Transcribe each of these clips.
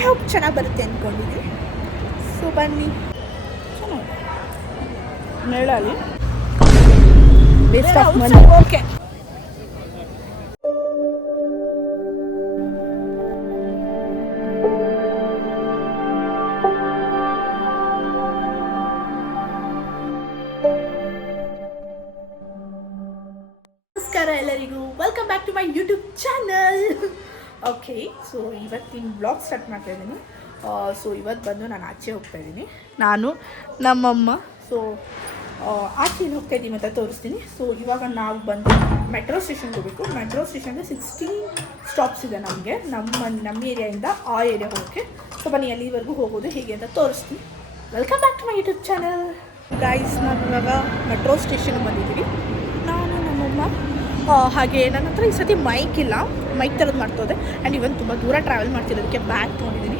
I hope ಚೆನ್ನಾಗಿ ಬರುತ್ತೆ ಅಂದ್ಕೊಂಡಿದ್ದೀನಿ. ಸೊ ಬನ್ನಿ. ಚೆನ್ನಾಗಿ ನೆರಳಲ್ಲಿ ವೇಸ್ಟ್ ಆಫ್ ಮನಿ. ಓಕೆ, ನಮಸ್ಕಾರ ಎಲ್ಲರಿಗೂ, welcome back to my YouTube channel. Okay, so ಇವತ್ತಿನ ಬ್ಲಾಗ್ ಸ್ಟಾರ್ಟ್ ಮಾಡ್ತಾ ಇದ್ದೀನಿ. ಸೊ ಇವತ್ತು ಬಂದು ನಾನು ಆಚೆ ಹೋಗ್ತಾ ಇದ್ದೀನಿ, ನಾನು ನಮ್ಮಮ್ಮ. ಸೊ ಆಚೆ ಹೋಗ್ತಾ ಇದ್ದೀನಿ ಅಂತ ತೋರಿಸ್ತೀನಿ. ಸೊ ಇವಾಗ ನಾವು ಬಂದು ಮೆಟ್ರೋ ಸ್ಟೇಷನ್ಗೆ ಹೋಗಬೇಕು. ಮೆಟ್ರೋ ಸ್ಟೇಷನ್ಗೆ 16 ಸ್ಟಾಪ್ಸ್ ಇದೆ ನಮಗೆ, ನಮ್ಮ ಏರಿಯಾಯಿಂದ ಆ ಏರಿಯಾ ಹೋಗೋಕ್ಕೆ. ಸೊ ಬನ್ನಿ ಅಲ್ಲಿವರೆಗೂ ಹೋಗೋದು ಹೇಗೆ ಅಂತ ತೋರಿಸ್ತೀನಿ. Welcome back to my YouTube channel. Guys, ನಾನು ಇವಾಗ ಮೆಟ್ರೋ ಸ್ಟೇಷನ್ಗೆ ಬಂದಿದ್ದೀನಿ. ನಾನು ನಮ್ಮಮ್ಮ, ಹಾಗೆ ನನ್ನ ಹತ್ರ ಈ ಸತಿ ಮೈಕ್ ಇಲ್ಲ, ಮೈಕ್ ಥರದ್ದು ಮಾಡ್ತೋದೆ. ಆ್ಯಂಡ್ ಇವನ್ ತುಂಬ ದೂರ ಟ್ರಾವೆಲ್ ಮಾಡ್ತಿರೋದಕ್ಕೆ ಬ್ಯಾಗ್ ತೊಗೊಂಡಿದ್ದೀನಿ.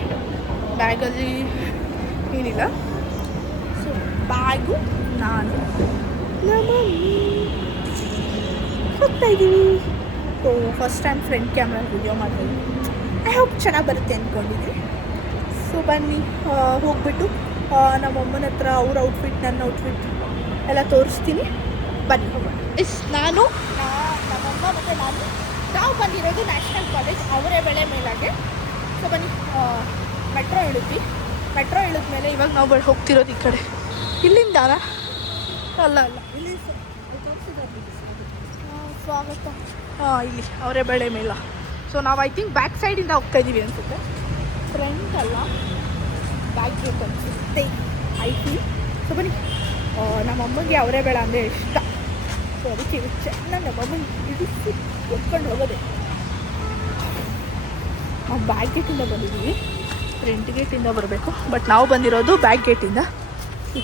ಬ್ಯಾಗಲ್ಲಿ ಏನಿಲ್ಲ. ಸೊ ಬ್ಯಾಗು ನಾನು ನಮ್ಮಮ್ಮಿ ಹೋಗ್ತಾ ಇದ್ದೀವಿ. So first time front camera video ಮಾಡ್ತಾಯಿದ್ದೀನಿ. ಐ ಹೋಪ್ ಚೆನ್ನಾಗಿ ಬರುತ್ತೆ ಅಂದ್ಕೊಂಡಿದ್ದೀನಿ. ಸೊ ಬನ್ನಿ ಹೋಗ್ಬಿಟ್ಟು ನಮ್ಮಮ್ಮನ ಹತ್ರ ಅವ್ರ ಔಟ್ಫಿಟ್, ನನ್ನ ಔಟ್ಫಿಟ್ ಎಲ್ಲ ತೋರಿಸ್ತೀನಿ. ಬನ್ನಿ ಹೋಗೋಣ. ನಮ್ಮಮ್ಮ ಮತ್ತು ನಾವು ಬಂದಿರೋದು ನ್ಯಾಷನಲ್ ಕಾಲೇಜ್ ಅವರೇ ಬೆಳೆ ಮೇಲಾಗೆ. ಸೊ ಬನ್ನಿ ಮೆಟ್ರೋ ಇಳಿದ್ವಿ. ಮೆಟ್ರೋ ಇಳಿದ್ಮೇಲೆ ಇವಾಗ ನಾವು ಹೋಗ್ತಿರೋದು ಈ ಕಡೆ, ಇಲ್ಲಿಂದ ಅಲ್ಲ ಇಲ್ಲಿ ಸ್ವಾಗತ. ಇಲ್ಲಿ ಅವರೇ ಬೆಳೆ ಮೇಲ. ಸೊ ನಾವು ಐ ಥಿಂಕ್ ಬ್ಯಾಕ್ ಸೈಡಿಂದ ಹೋಗ್ತಾ ಇದ್ದೀವಿ ಅನಿಸುತ್ತೆ, ಫ್ರಂಟ್ ಅಲ್ಲ, ಬ್ಯಾಕ್ ಗೇಟ್ ಅನಿಸುತ್ತೆ ಐ ಥಿಂಕ್. ಸೊ ಬನ್ನಿ, ನಮ್ಮಮ್ಮಗೆ ಅವರೇ ಬೇಡ ಅಂದರೆ ಇಷ್ಟ. ಸೊ ಅದಕ್ಕೆ ಚೆನ್ನಾಗಿ ನಮ್ಮಮ್ಮನ ಇಡಿಸಿ ಹೊತ್ಕೊಂಡು ಹೋಗೋದೆ. ನಾವು ಬ್ಯಾಕ್ ಗೇಟಿಂದ ಬಂದಿದ್ದೀವಿ, ಫ್ರಂಟ್ ಗೇಟಿಂದ ಬರಬೇಕು. ಬಟ್ ನಾವು ಬಂದಿರೋದು ಬ್ಯಾಕ್ ಗೇಟಿಂದ ಈ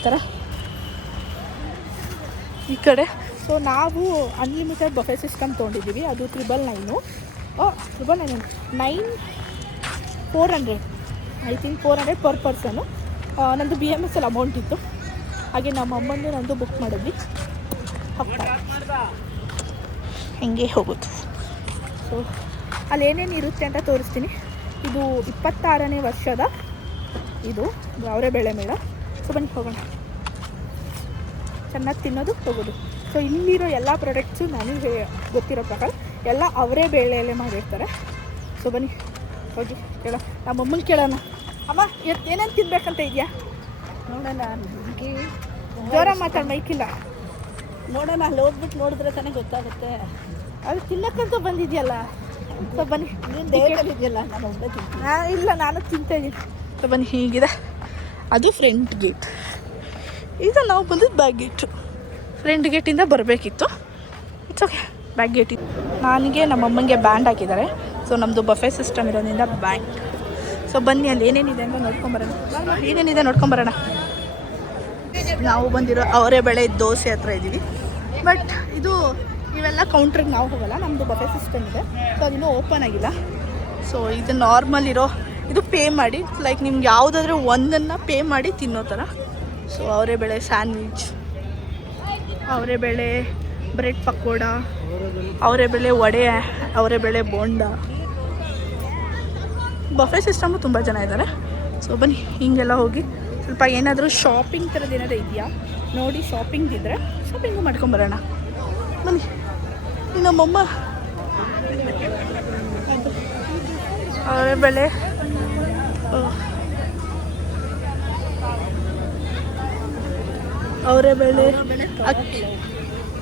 ಕಡೆ. ಸೊ ನಾವು ಅನ್ಲಿಮಿಟೆಡ್ ಬಫೆ ಸಿಸ್ಟಮ್ ತೊಗೊಂಡಿದ್ದೀವಿ. ಅದು 9,400 ಐ ಥಿಂಕ್ 400 ಪರ್ ಪರ್ಸನು. ನಂದು BMS ಅಲ್ಲಿ ಅಮೌಂಟ್ ಇತ್ತು, ಹಾಗೆ ನಮ್ಮ ಅಮ್ಮಂದು ನಂದು ಬುಕ್ ಮಾಡಿದ್ವಿ. ಹಿಂಗೆ ಹೋಗೋದು. ಸೊ ಅಲ್ಲಿ ಏನೇನು ಇರುತ್ತೆ ಅಂತ ತೋರಿಸ್ತೀನಿ. ಇದು 26ನೇ ವರ್ಷದ ಇದು ಅವರೇ ಬೆಳೆ ಮೇಳ. ಸೊ ಬನ್ನಿ ಹೋಗೋಣ, ಚೆನ್ನಾಗಿ ತಿನ್ನೋದು ಹೋಗೋದು. ಸೊ ಇಲ್ಲಿರೋ ಎಲ್ಲ ಪ್ರಾಡಕ್ಟ್ಸು ನನಗೆ ಗೊತ್ತಿರೋ ಪ್ರಕಾರ ಎಲ್ಲ ಅವರೇ ಬೇಳೆಯಲ್ಲೇ ಮಾಡಿರ್ತಾರೆ. ಸೊ ಬನ್ನಿ ಹೋಗಿ ಕೇಳೋ, ನಮ್ಮಮ್ಮನ ಕೇಳೋಣ. ಅಮ್ಮ ಇವತ್ತು ಏನೇನು ತಿನ್ಬೇಕಂತ ಇದೆಯಾ ನೋಡೋಣ. ನನಗೆ ಜೋರ ಮಾತಾಡಿ, ಮೈಕಿಲ್ಲ. ನೋಡೋಣ, ಅಲ್ಲಿ ಹೋಗ್ಬಿಟ್ಟು ನೋಡಿದ್ರೆ ತಾನೇ ಗೊತ್ತಾಗುತ್ತೆ. ಅದು ತಿನ್ನಕ್ಕಂತ ಬಂದಿದೆಯಲ್ಲ. ಸೊ ಬನ್ನಿ, ನೀನು ಇದೆಯಲ್ಲ, ನಾನು ಒಬ್ಬ ತಿಂತೀನಿ. ಇಲ್ಲ, ನಾನು ತಿಂತಾಯಿದ್ದೀನಿ. ಸೊ ಬನ್ನಿ, ಹೀಗಿದೆ. ಅದು ಫ್ರಂಟ್ ಗೇಟ್, ಈಗ ನಾವು ಬಂದಿದ್ದು ಬ್ಯಾಕ್ ಗೇಟು. ಫ್ರಂಟ್ ಗೇಟಿಂದ ಬರಬೇಕಿತ್ತು. ಇಟ್ಸ್ ಓಕೆ, ಬ್ಯಾಕ್ ಗೇಟಿಂದ. ನನಗೆ ನಮ್ಮಮ್ಮನಿಗೆ ಬ್ಯಾಂಡ್ ಹಾಕಿದ್ದಾರೆ. ಸೊ ನಮ್ಮದು ಬಫೆ ಸಿಸ್ಟಮ್ ಇರೋದ್ರಿಂದ ಬ್ಯಾಂಡ್. ಸೊ ಬನ್ನಿ, ಅಲ್ಲಿ ಏನೇನಿದೆ ಅಂತ ನೋಡ್ಕೊಂಬರೋಣ. ನೋಡ್ಕೊಂಬರೋಣ. ನಾವು ಬಂದಿರೋ ಅವರೇ ಬೆಳೆ ದೋಸೆ ಹತ್ರ ಇದ್ದೀವಿ. ಬಟ್ ಇವೆಲ್ಲ ಕೌಂಟ್ರಿಗೆ ನಾವು ಹೋಗಲ್ಲ, ನಮ್ಮದು ಬಫೆ ಸಿಸ್ಟಮ್ ಇದೆ. ಸೊ ಅದಿನ್ನೂ ಓಪನ್ ಆಗಿಲ್ಲ. ಸೊ ಇದು ನಾರ್ಮಲ್ ಇರೋ, ಇದು ಪೇ ಮಾಡಿ, ಲೈಕ್ ನಿಮ್ಗೆ ಯಾವುದಾದ್ರೂ ಒಂದನ್ನು ಪೇ ಮಾಡಿ ತಿನ್ನೋ ಥರ. ಸೊ ಅವರೇ ಬೆಳೆ ಸ್ಯಾಂಡ್ವಿಚ್, ಅವರೇ ಬೆಳೆ ಬ್ರೆಡ್ ಪಕೋಡ, ಅವರೇ ಬೆಳೆ ವಡೆ, ಅವರೇ ಬೆಳೆ ಬೋಂಡ. ಬಫೆ ಸಿಸ್ಟಮು ತುಂಬ ಜನ ಇದ್ದಾರೆ. ಸೊ ಬನ್ನಿ, ಹಿಂಗೆಲ್ಲ ಹೋಗಿ ಸ್ವಲ್ಪ ಏನಾದರೂ ಶಾಪಿಂಗ್ ಥರದ್ದು ಏನಾದರೂ ಇದೆಯಾ ನೋಡಿ. ಶಾಪಿಂಗ್ ಇದ್ದರೆ ಶಾಪಿಂಗು ಮಾಡ್ಕೊಂಬರೋಣ. ಬನ್ನಿ, ನಮ್ಮಮ್ಮ ಅವರೇ ಬೆಳೆ ಅಕ್ಕಿ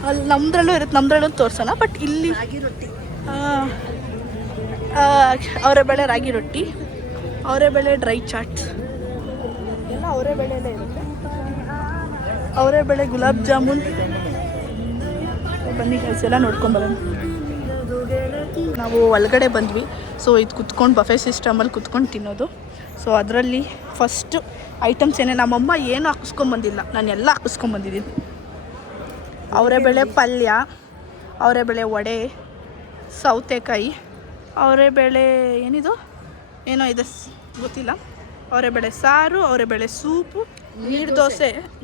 ಅಲ್ಲಿ ನಮ್ಮದ್ರಲ್ಲೂ ಇರುತ್ತೆ, ನಮ್ಮದ್ರಲ್ಲೂ ತೋರಿಸೋಣ. ಬಟ್ ಇಲ್ಲಿ ಅವರೇ ಬೆಳೆ ರಾಗಿ ರೊಟ್ಟಿ, ಅವರೇ ಬೆಳೆ ಡ್ರೈ ಚಾಟ್ಸ್ ಎಲ್ಲ ಅವರೇ ಬೆಳೆಯಲ್ಲೇ ಇರುತ್ತೆ. ಅವರೇ ಬೆಳೆ ಗುಲಾಬ್ ಜಾಮೂನ್. ಬನ್ನಿ ಎಲ್ಲ ನೋಡ್ಕೊಂಬರೋಣ. ನಾವು ಒಳಗಡೆ ಬಂದ್ವಿ. ಸೊ ಇದು ಕುತ್ಕೊಂಡು ಬಫೆ ಸಿಸ್ಟಮಲ್ಲಿ ಕುತ್ಕೊಂಡು ತಿನ್ನೋದು. ಸೊ ಅದರಲ್ಲಿ ಫಸ್ಟ್ ಐಟಮ್ಸ್ ಏನೇ, ನಮ್ಮಮ್ಮ ಏನು ಹಾಕಿಸ್ಕೊಂಬಂದಿಲ್ಲ, ನಾನು ಎಲ್ಲ ಹಾಕಿಸ್ಕೊಂಬಂದಿದ್ದೀನಿ. ಅವರೇ ಬೆಳೆ ಪಲ್ಯ, ಅವರೇ ಬೆಳೆ ವಡೆ, ಸೌತೆಕಾಯಿ, ಅವರೇ ಬೆಳೆ ಏನೋ ಇದೆ ಗೊತ್ತಿಲ್ಲ, ಅವರೇ ಬೆಳೆ ಸಾರು, ಅವರೇ ಬೆಳೆ ಸೂಪು,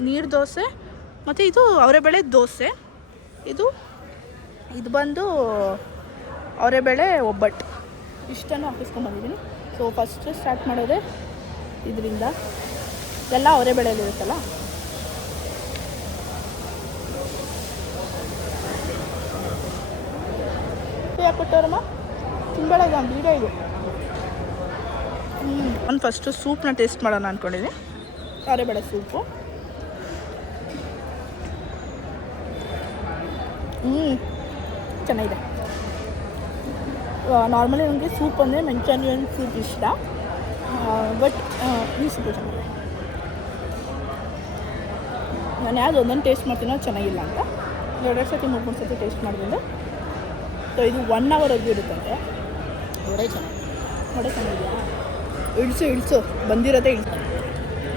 ನೀರು ದೋಸೆ ಮತ್ತು ಇದು ಅವರೇ ಬೆಳೆ ದೋಸೆ. ಇದು ಬಂದು ಅವರೇ ಬೆಳೆ ಒಬ್ಬಟ್ಟು. ಇಷ್ಟನ್ನು ಹಾಕಿಸ್ಕೊಂಬಂದಿದ್ದೀನಿ. ಸೊ ಫಸ್ಟ್ ಸ್ಟಾರ್ಟ್ ಮಾಡೋದೇ ಇದರಿಂದ. ಎಲ್ಲ ಅವರೇ ಬೆಳೆಯಲ್ಲಿರುತ್ತಲ್ಲ. ಯಾಕೆ ಕೊಟ್ಟವ್ರಮ್ಮ ತಿನ್ಬೇಡ ಬೀಡ ಇದು. ಒಂದು ಫಸ್ಟು ಸೂಪ್ನ ಟೇಸ್ಟ್ ಮಾಡೋಣ ಅಂದ್ಕೊಂಡಿದ್ದೀನಿ. ಅವರೆಬೇಳೆ ಸೂಪು. ಚೆನ್ನಾಗಿದೆ. ನಾರ್ಮಲಿ ನನಗೆ ಸೂಪ್ ಅಂದರೆ ಮೆಂಚಾನಿಯನ್ ಸೂಪ್ ಇಷ್ಟ, ಬಟ್ ಈ ಸೂಪು ಚೆನ್ನಾಗಿದೆ. ನಾನು ಯಾವ್ದು ಒಂದೊಂದು ಟೇಸ್ಟ್ ಮಾಡ್ತೀನೋ ಚೆನ್ನಾಗಿಲ್ಲ ಅಂತ 2 ಸತಿ 3 ಸತಿ ಟೇಸ್ಟ್ ಮಾಡಿದ್ರೆ. ಸೊ ಇದು 1 ಅವರ್ವರೆಗೂ ಇರುತ್ತಂತೆ. ವಡೆ ಚೆನ್ನಾಗಿದೆಯಾ? ಇಳಿಸು ಬಂದಿರೋದೇ ಇಳಿಸು.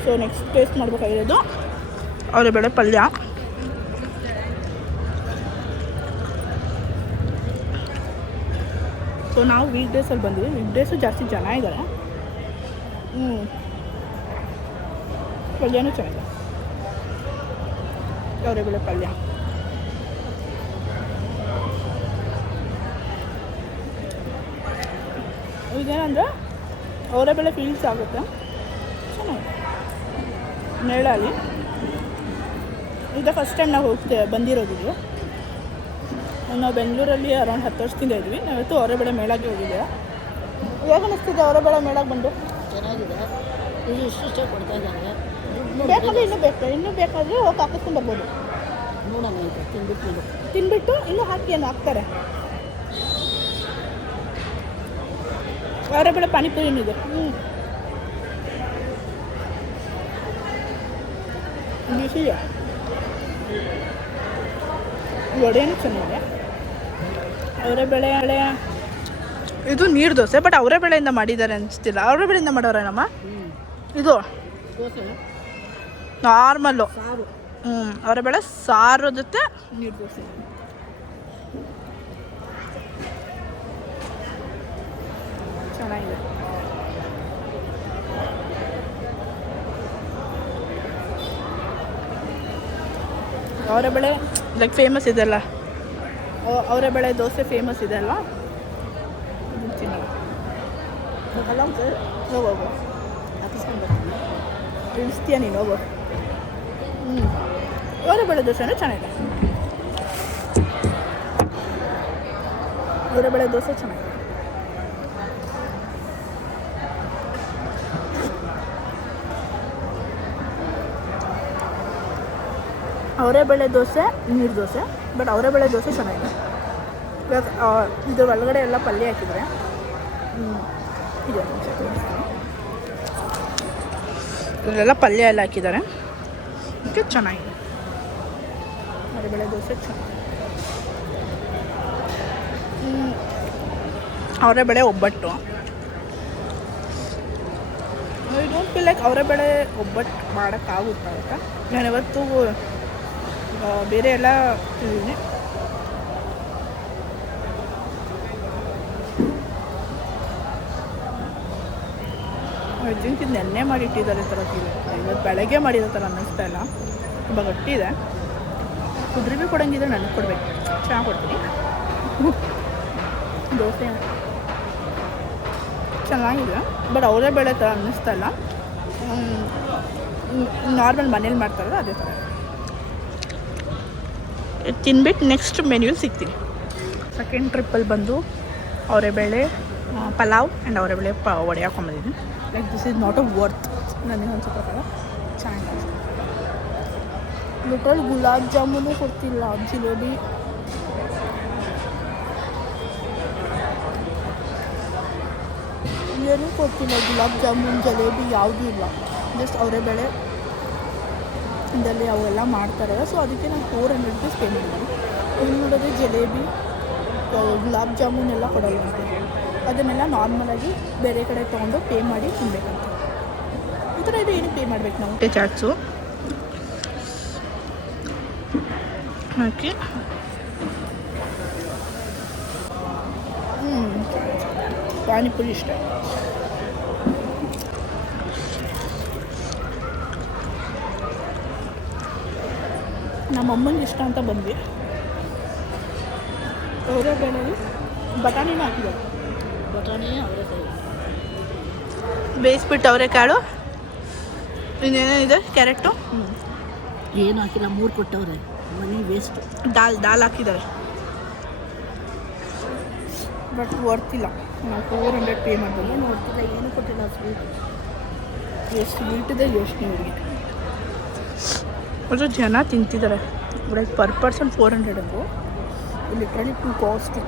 ಸೊ ನೆಕ್ಸ್ಟ್ ಟೇಸ್ಟ್ ಮಾಡ್ಬೇಕಾಗಿರೋದು ಅವರೆಬೇಳೆ ಪಲ್ಯ. ಸೊ ನಾವು ವೀಕ್ ಡೇಸಲ್ಲಿ ಬಂದ್ವಿ. ವೀಕ್ ಡೇಸು ಜಾಸ್ತಿ ಜನ ಇದ್ದಾರೆ. ಪಲ್ಯನೂ ಚೆನ್ನಾಗಿದೆ. ಅವರೆಬೇಳೆ ಪಲ್ಯ ಇದೇನಂದರೆ ಅವರೆಬೇಳೆ ಫೀಲ್ಸ್ ಆಗುತ್ತೆ. ಚೆನ್ನಾಗಿದೆ. ನೇಳಲ್ಲಿ ಇದು ಫಸ್ಟ್ ಟೈಮ್ ನಾವು ಬಂದಿರೋದು. ನಾವು ಬೆಂಗಳೂರಲ್ಲಿ ಅರೌಂಡ್ 10 ವರ್ಷದಿಂದ ಇದ್ವಿ. ನಾವಿತ್ತು ಅವರೆಬೇಳೆ ಮೇಳಕ್ಕೆ ಹೋಗಿದ್ದೇವೆ. ಹೇಗೆ ಅನಿಸ್ತಿದೆ ಅವರೆಬೇಳೆ ಮೇಳಕ್ಕೆ ಬಂದು? ಚೆನ್ನಾಗಿದೆ. ಇದು ಇಷ್ಟ ಕೊಡ್ತಾ ಇದ್ದಾರೆ. ಬೇಕಾದರೆ ಇನ್ನೂ ಬೇಕಾದರೆ ಹೋಗಿ ಹಾಕಿಸ್ಕೊಂಡು ಬರ್ಬೋದು. ನೋಡೋಣ ಇದು ತಿನ್ಬಿಟ್ಟು ಇನ್ನೂ ಏನು ಹಾಕ್ತಾರೆ. ಅವರೆಬೇಳೆ ಪಾನಿಪುರಿ ಇದೆ. ಬಿಸಿದೆ. ವಡೆನೂ ಚೆನ್ನಾಗಿದೆ. ಅವರೆಬೇಳೆ ಇದು ನೀರು ದೋಸೆ, ಬಟ್ ಅವರೆಬೇಳೆಯಿಂದ ಮಾಡಿದ್ದಾರೆ ಅನಿಸ್ತಿಲ್ಲ. ಅವರೆಬೇಳೆಯಿಂದ ಮಾಡೋರೇನಮ್ಮ ಇದು? ನಾರ್ಮಲ್ಲು ಅವರೆಬೇಳೆ ಸಾರು ಜೊತೆ ನೀರು ದೋಸೆ. ಚೆನ್ನಾಗಿದೆ. ಅವರೆಬೇಳೆ ಲೈಕ್ ಫೇಮಸ್ ಇದೆಲ್ಲ. ಅವರೆಬೇಳೆ ದೋಸೆ ಫೇಮಸ್ ಇದೆ ಅಲ್ವಾ? ಹೋಗು ಹಾಕಿಸ್ಕೊಂಡು ಬರ್ತೀನಿ. ಇಳಿಸ್ತೀಯ ನೀನು? ಹೋಗು. ಅವರೆಬೇಳೆ ದೋಸೆನೂ ಚೆನ್ನಾಗಿದೆ. ಅವರೆಬೇಳೆ ದೋಸೆ ಚೆನ್ನಾಗಿದೆ. ಅವರೆಬೇಳೆ ದೋಸೆ ನೀರು ದೋಸೆ, ಬಟ್ ಅವರೆಬೇಳೆ ದೋಸೆ ಚೆನ್ನಾಗಿದೆ. ಇದ್ರ ಒಳಗಡೆ ಎಲ್ಲ ಪಲ್ಯ ಹಾಕಿದ್ದಾರೆ. ಇದರಲ್ಲೆಲ್ಲ ಪಲ್ಯ ಎಲ್ಲ ಹಾಕಿದ್ದಾರೆ. ಅದಕ್ಕೆ ಚೆನ್ನಾಗಿದೆ. ಅವರೆಬೇಳೆ ದೋಸೆ ಚೆನ್ನಾಗಿದೆ. ಅವರೆಬೇಳೆ ಒಬ್ಬಟ್ಟು. ಐ ಡೋಂಟ್ ಫೀಲ್ ಲೈಕ್ ಅವರೆಬೇಳೆ ಒಬ್ಬಟ್ಟು ಮಾಡೋಕ್ಕಾಗುತ್ತಾ? ನಾನು ಇವತ್ತು ಬೇರೆ ಎಲ್ಲ ತಿಂದಿದ್ದೀನಿ. ಐ ಥಿಂಕ್ ಇದು ನೆನ್ನೆ ಮಾಡಿಟ್ಟಿದ್ದಾರೆ ಥರ ಫೀಲ್. ಇವತ್ತು ಬೆಳಗ್ಗೆ ಮಾಡಿರೋ ಥರ ಅನ್ನಿಸ್ತಾ ಇಲ್ಲ. ತುಂಬ ಗಟ್ಟಿದೆ. ಕುದ್ರೆ ಭೀ ಕೊಡಂಗಿದ್ರೆ ನನಗೆ ಕೊಡಬೇಕು. ಚೆನ್ನಾಗಿ ಕೊಡ್ತೀನಿ. ದೋಸೆ ಚೆನ್ನಾಗಿದೆ, ಬಟ್ ಅವರೆಬೇಳೆ ಥರ ಅನ್ನಿಸ್ತಾ ಇಲ್ಲ. ನಾರ್ಮಲ್ ಮನೇಲಿ ಮಾಡ್ತಾರಲ್ಲ ಅದೇ ಥರ. ತಿನ್ಬಿಟ್ಟು ನೆಕ್ಸ್ಟ್ ಮೆನ್ಯೂ ಸಿಗ್ತೀನಿ. ಸೆಕೆಂಡ್ ಟ್ರಿಪ್ಪಲ್ಲಿ ಬಂದು ಅವರೆಬೇಳೆ ಪಲಾವ್ ಆ್ಯಂಡ್ ಅವರೆಬೇಳೆ ವಡೆ ಹಾಕೊಂಬಂದಿದ್ದೀನಿ. Like this is not a worth ನನಗೆ ಅನ್ಸೋ ಪ್ರಕಾರ. ಚೆನ್ನಾಗಿದೆ. ಲಿಟಲ್ ಗುಲಾಬ್ ಜಾಮೂನು ಕೊಡ್ತಿಲ್ಲ, ಜಿಲೇಬಿ. ಏನೂ ಕೊಡ್ತಿಲ್ಲ. ಗುಲಾಬ್ ಜಾಮೂನ್ ಜಲೇಬಿ ಯಾವುದೂ ಇಲ್ಲ. ಜಸ್ಟ್ ಅವರೆಬೇಳೆ ಇದರಲ್ಲಿ ಅವೆಲ್ಲ ಮಾಡ್ತಾರಲ್ಲ. ಸೊ ಅದಕ್ಕೆ ನಾನು 400 ರೂಪೀಸ್ ಪೇ ಮಾಡಿದ್ದೀನಿ. ಇಲ್ಲಿ ನೋಡಿದ್ರೆ ಜಲೇಬಿ ಗುಲಾಬ್ ಜಾಮೂನ್ ಎಲ್ಲ ಕೊಡಲ್ಲ ಅಂತ. ಅದನ್ನೆಲ್ಲ ನಾರ್ಮಲಾಗಿ ಬೇರೆ ಕಡೆ ತೊಗೊಂಡು ಪೇ ಮಾಡಿ ತಿನ್ನಬೇಕಂತ. ಈ ಥರ ಇದು ಏನಕ್ಕೆ ಪೇ ಮಾಡ್ಬೇಕು ನಾವು? ಚಾಟ್ಸು ಹಾಕಿ ಪಾನಿಪುರಿ ಇಷ್ಟ. ನಮ್ಮಮ್ಮನಿಗೆ ಇಷ್ಟ ಅಂತ ಬಂದ್ವಿ. ಅವರೆಬೇಳೆಯಲ್ಲಿ ಬಟಾಣಿನ ಹಾಕಿದ್ದಾರೆ. ಬಟಾಣಿ ಅವರೆಕಾಯಿ ಬೇಯಿಸ್ಬಿಟ್ಟು ಅವರೆಕಾಳು ಇನ್ನೇನೇನಿದೆ ಕ್ಯಾರೆಟು ಏನು ಹಾಕಿಲ್ಲ 3 ಕೊಟ್ಟವ್ರೆ ಮನಿ ವೇಸ್ಟ್. ದಾಲ್ ಹಾಕಿದ್ದಾರೆ ಬಟ್ ವರ್ತಿಲ್ಲ. ನಾವು 400 ಪೇ ಮಾಡ್ಬೋದು. ಏನು ನೋಡ್ತಿಲ್ಲ, ಏನು ಕೊಟ್ಟಿಲ್ಲ ಸ್ವೀಟ್. ಎಷ್ಟು ಸ್ವೀಟಿದೆ ಯೋಚನೆ ಇವರಿಗೆ. ಅದು ಜನ ತಿಂತಿದ್ದಾರೆ. ಲೈಕ್ ಪರ್ ಪರ್ಸನ್ 400 ಅದು ಲಿಟ್ರಲಿ ಟು ಕಾಸ್ಟ್.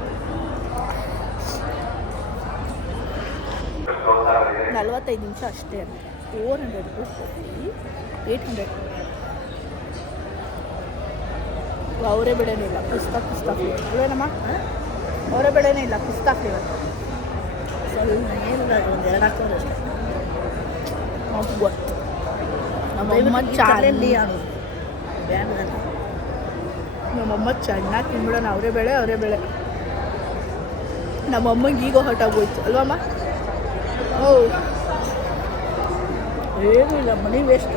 45 ನಿಮಿಷ ಅಷ್ಟೇ. 400 ರುಪೀಸ್ ಕೊಟ್ಟು 800. ಅವರೇ ಬೆಳೆನೇ ಇಲ್ಲ, ಪಿಸ್ತಾ ಫ್ಲೇವರ್ ಅಲ್ವೇನಮ್ಮ? ಅವರೇ ಬೆಳೆನೇ ಇಲ್ಲ, ಪಿಸ್ತಾ ಫ್ಲೇವರ್. ಸ್ವಲ್ಪ ಏನಿಲ್ಲ, ಒಂದು 2 ಹಾಕ್ತಾರೆ ಅಷ್ಟೇ. Not worth. ನಮ್ಮಮ್ಮ ಚಾಲೆಲ್ಲಿ ಆಡು ಬ್ಯಾಂಡ್ ನಮ್ಮಮ್ಮ ಚೆನ್ನಾಗಿ ತಿನ್ಬಿಡೋಣ. ಅವರೇ ಬೆಳೆ. ನಮ್ಮಮ್ಮಗೆ ಈಗ ಹೊಟ್ಟಾಗೋಯ್ತು ಅಲ್ವಮ್ಮ? ಓ ಏನೂ ಇಲ್ಲ, ಮನಿ ವೇಸ್ಟ್.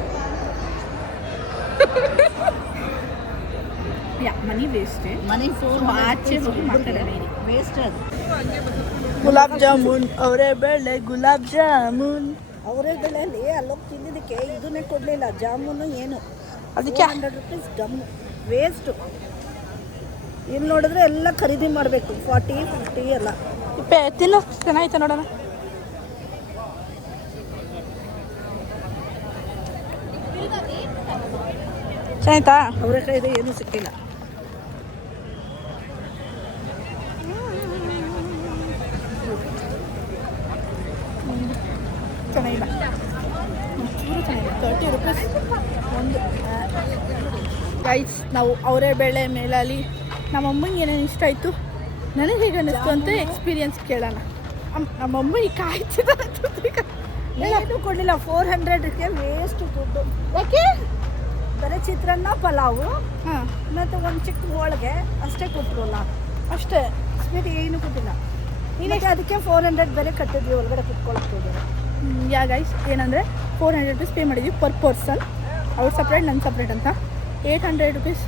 ಮನಿ ವೇಸ್ಟೇ. ಮನಿ ಫೋನ್ ಆಚೆ ಹೋಗಿ ಮಾತಾಡೋಣ. ವೇಸ್ಟ್ ಅದು. ಗುಲಾಬ್ ಜಾಮೂನ್ ಅವರೇ ಬೆಳೆ, ಗುಲಾಬ್ ಜಾಮೂನ್ ಅವರೇ ಬೆಳೆಯಲ್ಲಿ ಅಲ್ಲೋಗಿ ತಿಂದಿದ್ದಕ್ಕೆ ಇದನ್ನೇ ಕೊಡಲಿಲ್ಲ, ಜಾಮೂನು ಏನು. ಅದಕ್ಕೆ 100 ರುಪೀಸ್ ಗಮ್ಮು ವೇಸ್ಟು. ಇಲ್ಲಿ ನೋಡಿದ್ರೆ ಎಲ್ಲ ಖರೀದಿ ಮಾಡಬೇಕು, 40, 50 ಎಲ್ಲ. ತಿನ್ನು, ಚೆನ್ನಾಯ್ತು ನೋಡೋಣ. ಚೆನ್ನಾಯ್ತಾ? ಅವರೆಕಾಯ್ದು ಏನೂ ಸಿಕ್ಕಿಲ್ಲ. ಚೆನ್ನಾಗಿಲ್ಲ, ಚೂರು ಚೆನ್ನಾಗಿದೆ. 30 ರುಪೀಸ್ ಒಂದು. ಗೈಸ್, ನಾವು ಅವರೇ ಬೆಳೆ ಮೇಲಲ್ಲಿ ನಮ್ಮಮ್ಮಂಗೆ ಏನೇನು ಇಷ್ಟ ಆಯಿತು, ನನಗೆ ಹೇಗೆ ಅನ್ನಿಸ್ತು ಅಂತ ಎಕ್ಸ್ಪೀರಿಯನ್ಸ್ ಕೇಳೋಣ. ನಮ್ಮಮ್ಮ ಈ ಕಾಯ್ತಿದ್ದಾರೆ. ಏನು ಕೊಡಲಿಲ್ಲ, 400ಕ್ಕೆ ವೇಸ್ಟ್ ದುಡ್ಡು. ಯಾಕೆ? ಬರೀ ಚಿತ್ರಾನ್ನ, ಪಲಾವು ಹಾಂ, ಮತ್ತು ಒಂದು ಚಿಕ್ಕ ಹೋಳಿಗೆ ಅಷ್ಟೇ ಕೊಟ್ಟರಲ್ಲ. ಅಷ್ಟೇ. ಸ್ವೀಟ್ ಏನು ಕೊಟ್ಟಿಲ್ಲ. ಇನ್ನಕ್ಕೆ ಅದಕ್ಕೆ 400 ಬೇರೆ ಕಟ್ಟಿದ್ವಿ ಒಳಗಡೆ ಕುತ್ಕೊಳ್ಳೋಕ್ಕೆ. ಯಾ ಗೈಸ್, ಏನಂದರೆ 400 ರುಪೀಸ್ ಪೇ ಮಾಡಿದ್ವಿ ಪರ್ ಪರ್ಸನ್. ಅವ್ರು ಸಪ್ರೇಟ್, ನನ್ನ ಸಪ್ರೇಟ್ ಅಂತ 800 ರುಪೀಸ್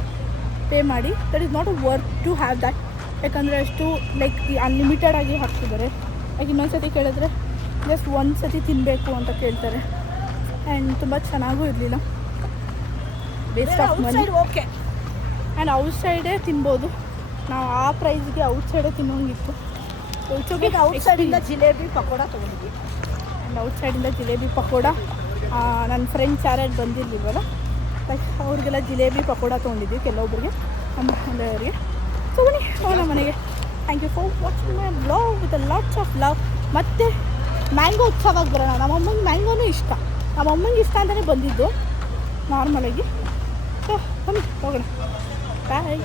ಪೇ ಮಾಡಿ. That is not worth to have that. ಯಾಕಂದರೆ ಅಷ್ಟು ಲೈಕ್ ಅನ್ಲಿಮಿಟೆಡ್ ಆಗಿ ಹಾಕ್ತಿದ್ದಾರೆ. ಯಾಕೆ ಇನ್ನೊಂದು ಸತಿ ಕೇಳಿದ್ರೆ ಜಸ್ಟ್ ಒಂದು ಸತಿ ತಿನ್ನಬೇಕು ಅಂತ ಕೇಳ್ತಾರೆ. ಆ್ಯಂಡ್ ತುಂಬ ಚೆನ್ನಾಗೂ ಇರಲಿಲ್ಲ. Waste of money. Okay. And ಔಟ್ಸೈಡೇ ತಿನ್ಬೋದು. ನಾವು ಆ ಪ್ರೈಸ್ಗೆ ಔಟ್ಸೈಡೇ ತಿನ್ನೋಂಗಿತ್ತು. ಔಟ್ಸೈಡಿಂದ ಜಿಲೇಬಿ ಪಕೋಡ ತೊಗೊಂಡಿದ್ವಿ. ಆ್ಯಂಡ್ ಔಟ್ಸೈಡಿಂದ ಜಿಲೇಬಿ ಪಕೋಡ. ನನ್ನ ಫ್ರೆಂಡ್ಸ್ ಯಾರ್ಯಾರು ಬಂದಿರಲಿಲ್ವಲ್ಲ, ಲೈಕ್ ಅವ್ರಿಗೆಲ್ಲ ಜಿಲೇಬಿ ಪಕೋಡ ತೊಗೊಂಡಿದ್ವಿ, ಕೆಲವೊಬ್ಬರಿಗೆ, ನಮ್ಮ ಮನೆಯವರಿಗೆ. ಸೊ ಬನ್ನಿ ಹೋಗೋಣ ಮನೆಗೆ. Thank you for watching my vlog with lots of love. ಮತ್ತು ಮ್ಯಾಂಗೋ ಉತ್ಸವಕ್ಕೆ ಬರೋಣ. ನಮ್ಮಮ್ಮಂಗೆ ಮ್ಯಾಂಗೋನೂ ಇಷ್ಟ. ನಮ್ಮಮ್ಮಂಗೆ ಇಷ್ಟ ಅಂತಲೇ ಬಂದಿದ್ದು ನಾರ್ಮಲಾಗಿ. ಸೊ ಬನ್ನಿ ಹೋಗೋಣ. ಬಾಯ್.